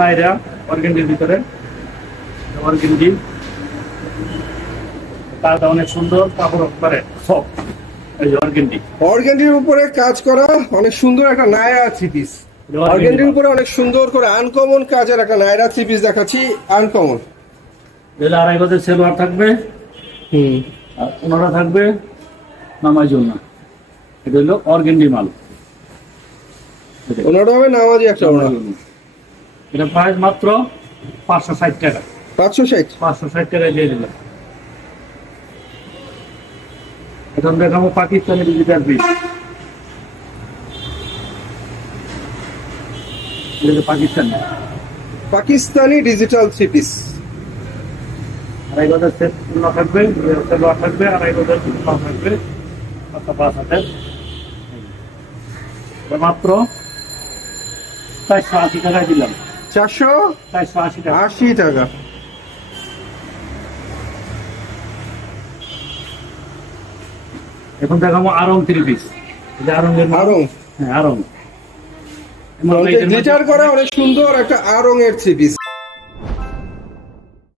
না এটা অর্গেন্ডির ভিতরে অর্গেন্ডি কাজটা অনেক সুন্দর, কাপড় করে সফট। এই যে অর্গেন্ডি, অর্গেন্ডির উপরে কাজ করা অনেক সুন্দর একটা নায়রা থ্রি পিস। অর্গেন্ডির উপরে অনেক সুন্দর করে আনকমন কাজের একটা নায়রা থ্রি পিস দেখাচ্ছি। আনকমন এগুলো 2.5 গজের সেলোয়ার থাকবে, আর ওনারা থাকবে নামাজ জন্য। এটা হলো অর্গেন্ডি মাল, ওনারা হবে নামাজি একটা ওনা। এটা প্রাইস মাত্র 560 টাকা। 560 টাকায় দিয়ে দিলাম। এখন দেখাবো Pakistani digital piece. Pakistani digital three piece. 2.5 গজের সেলোয়ার থাকবে, 2.5 গজের সেলোয়ার থাকবে, 5 হাতের। মাত্র 480 টাকায় দিলাম। 480 টাকা। এখন দেখাবো আরং থ্রি পিস। আরং, হ্যাঁ আরং গ্লিটার করা অনেক সুন্দর একটা আরং এর থ্রি পিস।